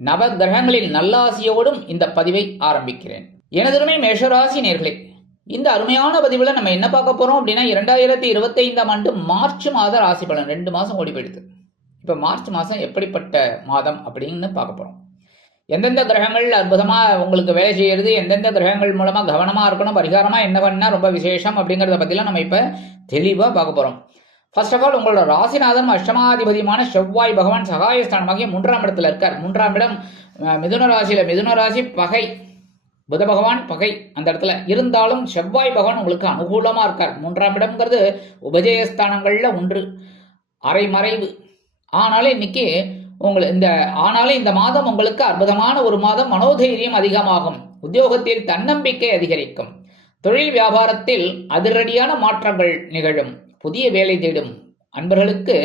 நவ கிரகங்களின் நல்லாசியோடும் இந்த பதிவை ஆரம்பிக்கிறேன். எனதுமே மேஷராசி நேர்களே இந்த அருமையான பதிவில் நம்ம என்ன பார்க்க போறோம் அப்படின்னா இரண்டாயிரத்தி இருபத்தைந்தாம் ஆண்டு மார்ச் மாத ராசி பலன். ரெண்டு மாதம் ஓடி போயிடுது. இப்போ மார்ச் மாதம் எப்படிப்பட்ட மாதம் அப்படின்னு பார்க்க போறோம். எந்தெந்த கிரகங்கள் அற்புதமாக உங்களுக்கு வேலை செய்யறது எந்தெந்த கிரகங்கள் மூலமாக கவனமாக இருக்கணும் பரிகாரமாக என்ன பண்ணால் ரொம்ப விசேஷம் அப்படிங்கிறத பற்றிலாம் நம்ம இப்போ தெளிவாக பார்க்க போகிறோம் ஃபர்ஸ்ட் ஆஃப் ஆல் உங்களோட ராசிநாதன் அஷ்டமாதிபதியுமான செவ்வாய் பகவான் சகாயஸ்தானமாகிய மூன்றாம் இடத்துல இருக்கார். மூன்றாம் இடம் மிதுன ராசியில் மிதுன ராசி பகை புத பகவான் பகை அந்த இடத்துல. இருந்தாலும் செவ்வாய் பகவான் உங்களுக்கு அனுகூலமாக இருக்கார். மூன்றாம் இடம்ங்கிறது உபஜயஸ்தானங்களில் ஒன்று அரைமறைவு. ஆனாலும் இன்னைக்கு உங்களுக்கு இந்த ஆனாலும் இந்த மாதம் உங்களுக்கு அற்புதமான ஒரு மாதம். மனோதைரியம் அதிகமாகும். உத்தியோகத்தில் தன்னம்பிக்கை அதிகரிக்கும். தொழில் வியாபாரத்தில் அதிரடியான மாற்றங்கள் நிகழும். புதிய வேலை தேடும் அன்பர்களுக்கு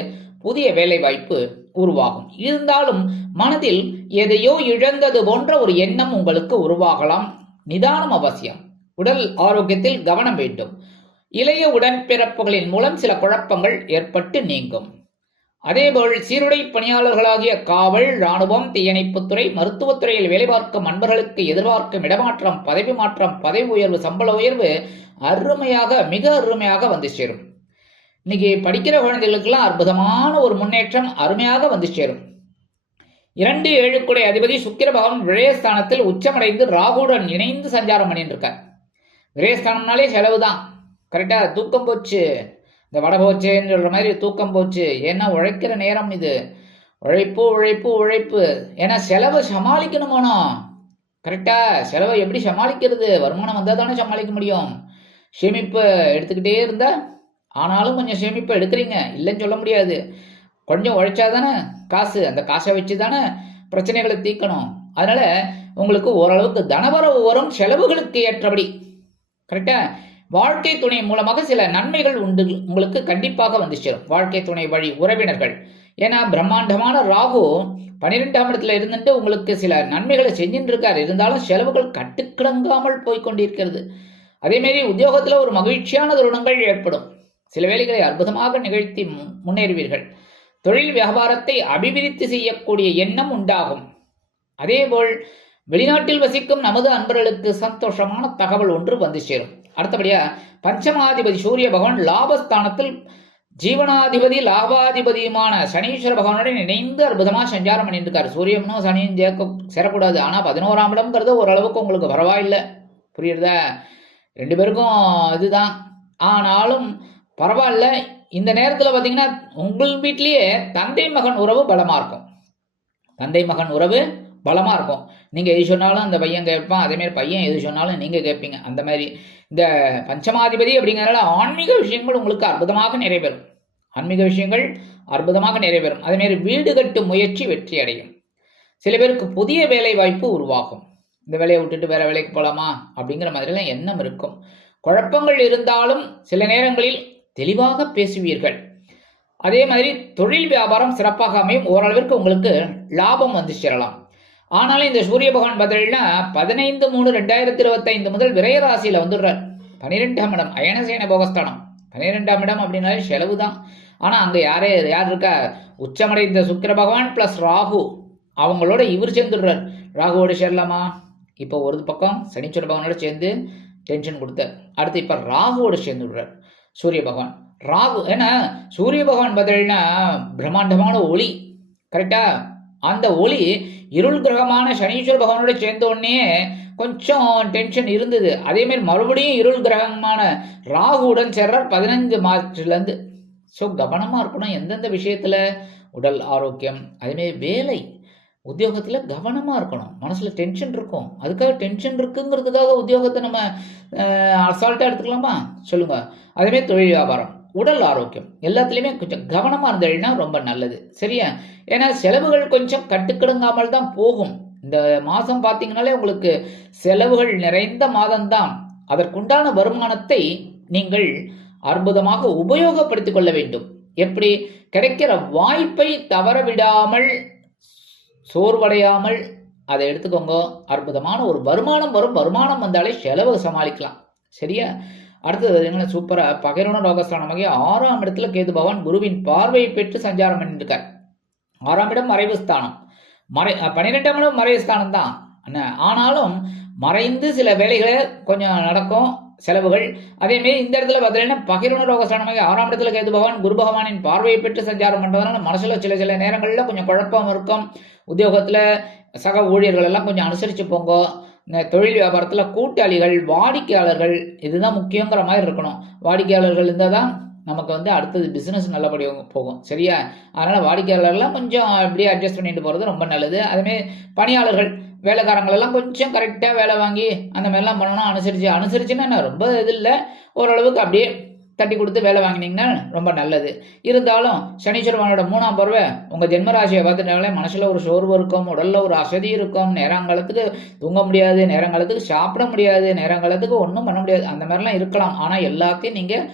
புதிய வேலை வாய்ப்பு உருவாகும். இருந்தாலும் மனதில் எதையோ இழந்தது போன்ற ஒரு எண்ணம் உங்களுக்கு உருவாகலாம். நிதானம் அவசியம். உடல் ஆரோக்கியத்தில் கவனம் வேண்டும். இளைய உடன்பிறப்புகளின் மூலம் சில குழப்பங்கள் ஏற்பட்டு நீங்கும். அதேபோல் சீருடை பணியாளர்களாகிய காவல் இராணுவம் தீயணைப்புத்துறை மருத்துவத்துறையில் வேலை பார்க்கும் அன்பர்களுக்கு எதிர்பார்க்கும் இடமாற்றம் பதவி மாற்றம் பதவி உயர்வு சம்பள உயர்வு அருமையாக மிக அருமையாக வந்து சேரும். இன்னைக்கு படிக்கிற குழந்தைகளுக்கெல்லாம் அற்புதமான ஒரு முன்னேற்றம் அருமையாக வந்து சேரும். இரண்டு ஏழுக்குடை அதிபதி சுக்கிர பகவான் விரயஸ்தானத்தில் உச்சமடைந்து ராகுடன் இணைந்து சஞ்சாரம் பண்ணிட்டு இருக்கார் விரயஸ்தானம்னாலே செலவு தான் கரெக்டாக தூக்கம் போச்சு. இந்த வடை போச்சேன்னு சொல்கிற மாதிரி தூக்கம் போச்சு. ஏன்னா உழைக்கிற நேரம் இது. உழைப்பு உழைப்பு உழைப்பு. ஏன்னா செலவை சமாளிக்கணுமானோ கரெக்டாக செலவை எப்படி சமாளிக்கிறது? வருமானம் வந்தால் தானே சமாளிக்க முடியும். சேமிப்பு எடுத்துக்கிட்டே இருந்தால் ஆனாலும் கொஞ்சம் சேமிப்பு எடுக்கிறீங்க. இல்லைன்னு சொல்ல முடியாது. கொஞ்சம் உழைச்சா தானே காசு. அந்த காசை வச்சு தானே பிரச்சனைகளை தீர்க்கணும். அதனால் உங்களுக்கு ஓரளவுக்கு தனவரவு வரும் செலவுகளுக்கு ஏற்றபடி. கரெக்டாக வாழ்க்கை துணை மூலமாக சில நன்மைகள் உண்டு. உங்களுக்கு கண்டிப்பாக வந்து சேரும். வாழ்க்கை துணை வழி உறவினர்கள். ஏன்னா பிரம்மாண்டமான ராகு பன்னிரெண்டாம் இடத்துல இருந்துட்டு உங்களுக்கு சில நன்மைகளை செஞ்சுட்டு இருக்காரு இருந்தாலும் செலவுகள் கட்டுக்கிடங்காமல் போய்கொண்டிருக்கிறது அதேமாரி உத்தியோகத்தில் ஒரு மகிழ்ச்சியான தருணங்கள் ஏற்படும். சில வேலைகளை அற்புதமாக நிகழ்த்தி மு- முன்னேறுவீர்கள். தொழில் வியாபாரத்தை அபிவிருத்தி செய்யக்கூடிய எண்ணம் உண்டாகும். அதேபோல் வெளிநாட்டில் வசிக்கும் நமது அன்பர்களுக்கு சந்தோஷமான தகவல் ஒன்று வந்து சேரும். அடுத்தபடியா பஞ்சமாதிபதி சூரிய பகவான் லாபஸ்தானத்தில் ஜீவனாதிபதி லாபாதிபதியுமான சனீஸ்வர பகவானுடன் இணைந்து அற்புதமாக சஞ்சாரம் பண்ணிட்டு இருக்காரு சூரியனும் சனியும் சேர்க்க சேரக்கூடாது. ஆனால் பதினோராம் இடம்ங்கிறது ஓரளவுக்கு உங்களுக்கு பரவாயில்லை. புரியுறதா? ரெண்டு பேருக்கும் இதுதான். ஆனாலும் பரவாயில்ல. இந்த நேரத்தில் பார்த்தீங்கன்னா உங்கள் வீட்லேயே தந்தை மகன் உறவு பலமாக இருக்கும். தந்தை மகன் உறவு பலமாக இருக்கும். நீங்கள் எது சொன்னாலும் அந்த பையன் கேட்பான். அதேமாரி பையன் எது சொன்னாலும் நீங்கள் கேட்பீங்க. அந்த மாதிரி இந்த பஞ்சமாதிபதி அப்படிங்கிறனால ஆன்மீக விஷயங்கள் உங்களுக்கு அற்புதமாக நிறைவேறும். ஆன்மீக விஷயங்கள் அற்புதமாக நிறைவேறும். அதேமாரி வீடு கட்டும் முயற்சி வெற்றி அடையும். சில பேருக்கு புதிய வேலை வாய்ப்பு உருவாகும். இந்த வேலையை விட்டுட்டு வேற வேலைக்கு போகலாமா அப்படிங்கிற மாதிரிலாம் எண்ணம் இருக்கும். குழப்பங்கள் இருந்தாலும் சில நேரங்களில் தெளிவாக பேசுவீர்கள். அதே மாதிரி தொழில் வியாபாரம் சிறப்பாக அமையும். ஓரளவிற்கு உங்களுக்கு லாபம் வந்து சேரலாம். ஆனாலும் இந்த சூரிய பகவான் பார்த்தீங்கன்னா பதினைந்து மூணு ரெண்டாயிரத்தி இருபத்தைந்து முதல் விரயராசியில் வந்துடுறார். பன்னிரெண்டாம் இடம் அயனசேன போகஸ்தானம். பன்னிரெண்டாம் இடம் அப்படின்னாலே செலவு தான் ஆனால் அங்கே யாரே யார் இருக்கா? உச்சமடைந்த சுக்கிர பகவான் ப்ளஸ் ராகு. அவங்களோட இவர் சேர்ந்துடுறார். ராகுவோடு சேரலாமா? இப்போ ஒரு பக்கம் சனீஸ்வர பகவானோட சேர்ந்து டென்ஷன் கொடுத்தார். அடுத்து இப்போ ராகுவோடு சேர்ந்து விடுறார் சூரிய பகவான் ராகு ஏன்னா சூரிய பகவான் பார்த்தீங்கன்னா பிரம்மாண்டமான ஒளி. கரெக்டா அந்த ஒளி இருள் கிரகமான சனீஸ்வர பகவானோட சேர்ந்த உடனே கொஞ்சம் டென்ஷன் இருந்தது. அதே மாதிரி மறுபடியும் இருள் கிரகமான ராகுவுடன் சேர்றார் பதினஞ்சு மார்ச்லேருந்து ஸோ கவனமாக இருக்கணும் எந்தெந்த விஷயத்தில்? உடல் ஆரோக்கியம் அதேமாரி வேலை. உத்தியோகத்தில் கவனமாக இருக்கணும். மனசில் டென்ஷன் இருக்கும். அதுக்காக டென்ஷன் இருக்குங்கிறதுக்காக உத்தியோகத்தை நம்ம அசால்ட்டாக எடுத்துக்கலாமா? சொல்லுங்கள் அதேமாதிரி தொழில் வியாபாரம் உடல் ஆரோக்கியம் எல்லாத்துலேயுமே கொஞ்சம் கவனமாக இருந்தீங்கன்னா ரொம்ப நல்லது. சரியா? ஏன்னா செலவுகள் கொஞ்சம் கட்டுக்கடுங்காமல் தான் போகும். இந்த மாதம் பார்த்தீங்கனாலே உங்களுக்கு செலவுகள் நிறைந்த மாதம்தான். அதற்குண்டான வருமானத்தை நீங்கள் அற்புதமாக உபயோகப்படுத்திக் கொள்ள வேண்டும். எப்படி? கிடைக்கிற வாய்ப்பை தவற விடாமல் சோர்வடையாமல் அதை எடுத்துக்கோங்க. அற்புதமான ஒரு வருமானம் வரும். வருமானம் வந்தாலே செலவு சமாளிக்கலாம். சரியா? அடுத்தது என்ன? சூப்பராக பகைரோன ரோகஸ்தானமாகிய ஆறாம் இடத்துல கேது பகவான் குருவின் பார்வையை பெற்று சஞ்சாரம் பண்ணிருக்கார். ஆறாம் இடம் மறைவு ஸ்தானம் மறை பன்னிரெண்டாம் இடம் மறைவு ஸ்தானம் தான் என்ன? ஆனாலும் மறைந்து சில வேலைகளை கொஞ்சம் நடக்கும். செலவுகள். அதேமாரி இந்த இடத்துல பார்த்தீங்கன்னா பகிர்வு ரோகஸ்தானமாக ஆறாம் இடத்துல கேது பகவான் குரு பகவானின் பார்வையை பெற்று சஞ்சாரம் பண்ணுறதுனால மனசில் சில சில நேரங்களில் கொஞ்சம் குழப்பம் இருக்கும். உத்தியோகத்தில் சக ஊழியர்கள் எல்லாம் கொஞ்சம் அனுசரித்து போங்க. இந்த தொழில் வியாபாரத்தில் கூட்டாளிகள் வாடிக்கையாளர்கள் இதுதான் முக்கியங்கிற மாதிரி இருக்கணும். வாடிக்கையாளர்கள் இருந்தால் தான் நமக்கு வந்து அடுத்தது பிஸ்னஸ் நல்லபடியாக போகும். சரியா? அதனால் வாடிக்கையாளர்கள்லாம் கொஞ்சம் அப்படியே அட்ஜஸ்ட் பண்ணிட்டு போகிறது ரொம்ப நல்லது. அதுமாரி பணியாளர்கள் வேலைக்காரங்களெல்லாம் கொஞ்சம் கரெக்டாக வேலை வாங்கி அந்த மாதிரிலாம் பண்ணணும் அனுசரித்து அனுசரிச்சுன்னா நான் ரொம்ப இது இல்லை. ஓரளவுக்கு அப்படியே தட்டி கொடுத்து வேலை வாங்கினீங்கன்னா ரொம்ப நல்லது. இருந்தாலும் சனீஸ்வரவனோட மூணாம் பருவ உங்கள் ஜென்மராசியை பார்த்துட்டாலே மனசில் ஒரு சோர்வு இருக்கும் உடலில் ஒரு அசதி இருக்கும். நேரங்காலத்துக்கு தூங்க முடியாது நேரங்காலத்துக்கு சாப்பிட முடியாது நேரங்காலத்துக்கு ஒன்றும் பண்ண முடியாது. அந்த மாதிரிலாம் இருக்கலாம். ஆனால் எல்லாத்தையும் நீங்கள்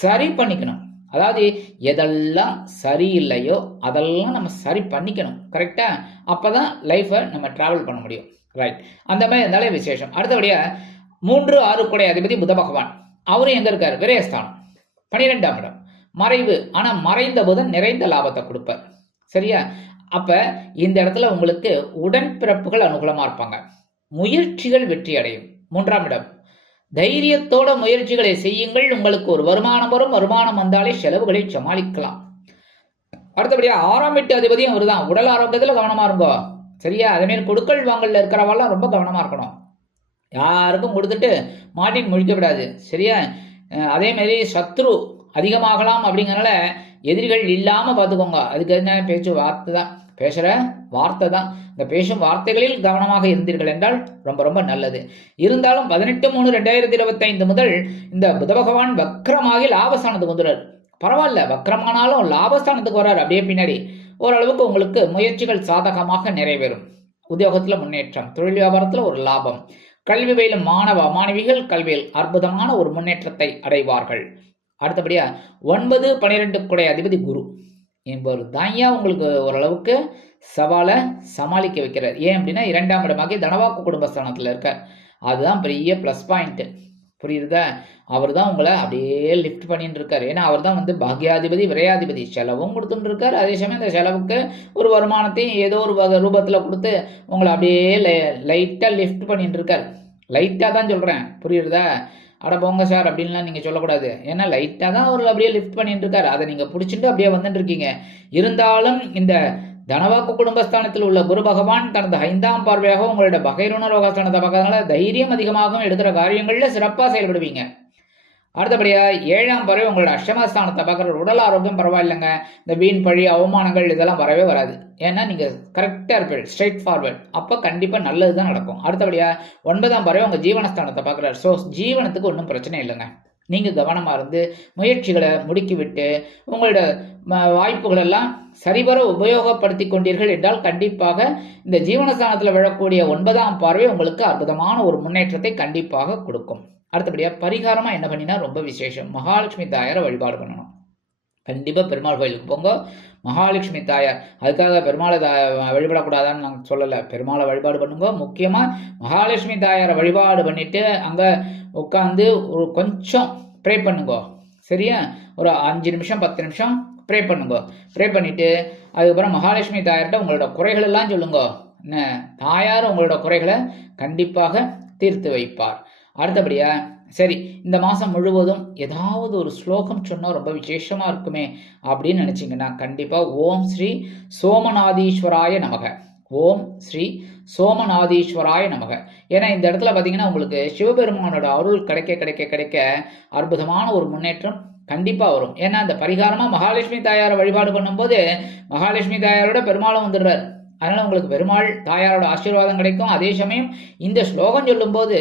சரி பண்ணிக்கணும். அதாவது எதெல்லாம் சரியில்லையோ அதெல்லாம் நம்ம சரி பண்ணிக்கணும் கரெக்டாக அப்போ தான் லைஃப்பை நம்ம ட்ராவல் பண்ண முடியும் ரைட் அந்த மாதிரி இருந்தாலே விசேஷம். அடுத்தபடியாக மூன்று ஆறு கொடை அதிபதி புத பகவான். அவரும் எங்கே இருக்கார்? விரயஸ்தானம். பனிரெண்டாம் இடம். மறைவு. ஆனால் மறைந்த புதன் நிறைந்த லாபத்தை கொடுப்பார். சரியா? அப்போ இந்த இடத்துல உங்களுக்கு உடன்பிறப்புகள் அனுகூலமாக இருப்பாங்க. முயற்சிகள் வெற்றி அடையும் மூன்றாம் இடம். தைரியத்தோட முயற்சிகளை செய்யுங்கள். உங்களுக்கு ஒரு வருமானம் வரும். வருமானம் வந்தாலே செலவுகளை சமாளிக்கலாம். அடுத்தபடியா ஆறாம் வீட்டு அதிபதியும் அவர்தான். உடல் ஆரோக்கியத்தில் கவனமா இருங்கோ. சரியா? அதேமாரி கொடுக்கல் வாங்கல இருக்கிறவெல்லாம் ரொம்ப கவனமா இருக்கணும். யாருக்கும் கொடுத்துட்டு மாட்டின் முழிக்க விடாது. சரியா? அதேமாரி சத்ரு அதிகமாகலாம் அப்படிங்கிறனால எதிரிகள் இல்லாமல் பார்த்துக்கோங்க. அதுக்கு என்ன பேச்சு வார்த்தை தான்? பேசுகிற வார்த்தை தான். இந்த பேசும் வார்த்தைகளில் கவனமாக இருந்தீர்கள் என்றால் ரொம்ப ரொம்ப நல்லது. இருந்தாலும் பதினெட்டு மூணு ரெண்டாயிரத்தி இருபத்தைந்து முதல் இந்த புத பகவான் வக்ரமாகி லாபஸ்தானத்துக்கு வந்துடுறார். பரவாயில்ல வக்ரமானாலும் லாபஸ்தானத்துக்கு வர்றார். அப்படியே பின்னாடி. ஓரளவுக்கு உங்களுக்கு முயற்சிகள் சாதகமாக நிறைவேறும். உத்தியோகத்தில் முன்னேற்றம் தொழில் வியாபாரத்தில் ஒரு லாபம். கல்வி பயிலும் மாணவ மாணவிகள் கல்வியில் அற்புதமான ஒரு முன்னேற்றத்தை அடைவார்கள். அடுத்தபடியா ஒன்பது பன்னிரெண்டு குடை அதிபதி குரு. என்பவர் தாயா உங்களுக்கு ஓரளவுக்கு சவாலை சமாளிக்க வைக்கிறார். ஏன் அப்படின்னா இரண்டாம் இடமாகி தனவாக்கு குடும்பஸ்தானத்தில் இருக்க அதுதான் பெரிய ப்ளஸ் பாயிண்ட்டு புரியுதா? அவர் தான் உங்களை அப்படியே லிஃப்ட் பண்ணிட்டு இருக்காரு. ஏன்னா அவர் தான் வந்து பாக்யாதிபதி விரையாதிபதி செலவும் கொடுத்துட்டு இருக்காரு அதே சமயம் இந்த செலவுக்கு ஒரு வருமானத்தையும் ஏதோ ஒரு வகை ரூபத்தில் கொடுத்து உங்களை அப்படியே லைட்டாக லிஃப்ட் பண்ணிட்டு இருக்காரு. லைட்டாக தான் சொல்கிறேன் புரியுறதா? அட போங்க சார் அப்படின்லாம் நீங்கள் சொல்லக்கூடாது. ஏன்னா லைட்டாக தான் அவர் அப்படியே லிஃப்ட் பண்ணிட்டு இருக்காரு அதை நீங்கள் பிடிச்சிட்டு அப்படியே வந்துட்டு இருக்கீங்க இருந்தாலும் இந்த தனவாக்கு குடும்பஸ்தானத்தில் உள்ள குரு பகவான் தனது ஐந்தாம் பார்வையாக உங்களோட பகைருண லோகஸ்தானத்தை பார்க்கறதுனால தைரியம் அதிகமாகவும் எடுக்கிற காரியங்களில் சிறப்பாக செயல்படுவீங்க. அடுத்தபடியாக ஏழாம் பறவை உங்களோட அஷ்டமஸ்தானத்தை பார்க்குற உடல் ஆரோக்கியம் பரவாயில்லைங்க. இந்த வீண் பழி அவமானங்கள் இதெல்லாம் வரவே வராது. ஏன்னா நீங்கள் கரெக்டாக இருப்பீங்க ஸ்ட்ரைட் ஃபார்வர்ட் அப்போ கண்டிப்பாக நல்லது தான் நடக்கும். அடுத்தபடியாக ஒன்பதாம் பறவை உங்கள் ஜீவனஸ்தானத்தை பார்க்குறாரு. ஸோ ஜீவனத்துக்கு ஒன்றும் பிரச்சனை இல்லைங்க. நீங்கள் கவனமாக இருந்து முயற்சிகளை முடுக்கிவிட்டு உங்களோட வாய்ப்புகளெல்லாம் சரிவர உபயோகப்படுத்தி கொண்டீர்கள் என்றால் கண்டிப்பாக இந்த ஜீவனஸ்தானத்தில் விழக்கூடிய ஒன்பதாம் பார்வை உங்களுக்கு அற்புதமான ஒரு முன்னேற்றத்தை கண்டிப்பாக கொடுக்கும். அடுத்தபடியாக பரிகாரமாக என்ன பண்ணினா ரொம்ப விசேஷம். மகாலட்சுமி தாயாரை வழிபாடு பண்ணணும். கண்டிப்பாக பெருமாள் கோயிலுக்கு போங்க. மகாலட்சுமி தாயார் அதுக்காக பெருமாளை தா வழிபடக்கூடாதான்னு நாங்கள் சொல்லலை. பெருமாளை வழிபாடு பண்ணுங்க. முக்கியமாக மகாலட்சுமி தாயாரை வழிபாடு பண்ணிட்டு அங்கே உட்காந்து ஒரு கொஞ்சம் ப்ரே பண்ணுங்க. சரியா? ஒரு அஞ்சு நிமிஷம் பத்து நிமிஷம் ப்ரே பண்ணுங்க. ப்ரே பண்ணிவிட்டு அதுக்கப்புறம் மகாலட்சுமி தாயார்கிட்ட உங்களோட குறைகள் எல்லாம் சொல்லுங்க. என்ன? தாயார் உங்களோட குறைகளை கண்டிப்பாக தீர்த்து வைப்பார். அடுத்தபடியாக சரி இந்த மாதம் முழுவதும் ஏதாவது ஒரு ஸ்லோகம் சொன்னால் ரொம்ப விசேஷமாக இருக்குமே அப்படின்னு நினச்சிங்கன்னா கண்டிப்பாக ஓம் ஸ்ரீ சோமநாதீஸ்வராய நமக. ஓம் ஸ்ரீ சோமநாதீஸ்வராய நமக. ஏன்னா இந்த இடத்துல பார்த்தீங்கன்னா உங்களுக்கு சிவபெருமானோட அருள் கிடைக்க கிடைக்க கிடைக்க அற்புதமான ஒரு முன்னேற்றம் கண்டிப்பாக வரும். ஏன்னா அந்த பரிகாரமாக மகாலட்சுமி தாயாரை வழிபாடு பண்ணும்போது மகாலட்சுமி தாயாரோட பெருமாளும் வந்துடுறார். அதனால் உங்களுக்கு பெருமாள் தாயாரோட ஆசீர்வாதம் கிடைக்கும். அதே சமயம் இந்த ஸ்லோகம் சொல்லும்போது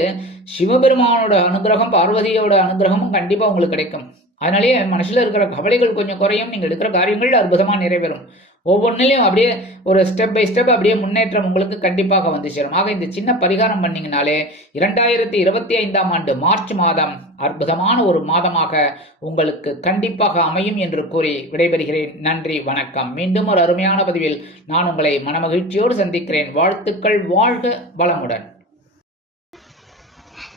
சிவபெருமானோட அனுகிரகம் பார்வதியோட அனுகிரகமும் கண்டிப்பாக உங்களுக்கு கிடைக்கும். அதனாலேயே மனசில் இருக்கிற கவலைகள் கொஞ்சம் குறையும். நீங்கள் எடுக்கிற காரியங்கள் அற்புதமாக நிறைவேறும். ஒவ்வொன்றிலையும் அப்படியே ஒரு ஸ்டெப் பை ஸ்டெப் அப்படியே முன்னேற்றம் உங்களுக்கு கண்டிப்பாக வந்து சேரும். ஆக இந்த சின்ன பரிகாரம் பண்ணிங்கனாலே இரண்டாயிரத்தி இருபத்தி ஐந்தாம் ஆண்டு மார்ச் மாதம் அற்புதமான ஒரு மாதமாக உங்களுக்கு கண்டிப்பாக அமையும் என்று கூறி விடைபெறுகிறேன். நன்றி வணக்கம். மீண்டும் ஒரு அருமையான பதிவில் நான் உங்களை மனமகிழ்ச்சியோடு சந்திக்கிறேன். வாழ்த்துக்கள் வாழ்க வளமுடன்.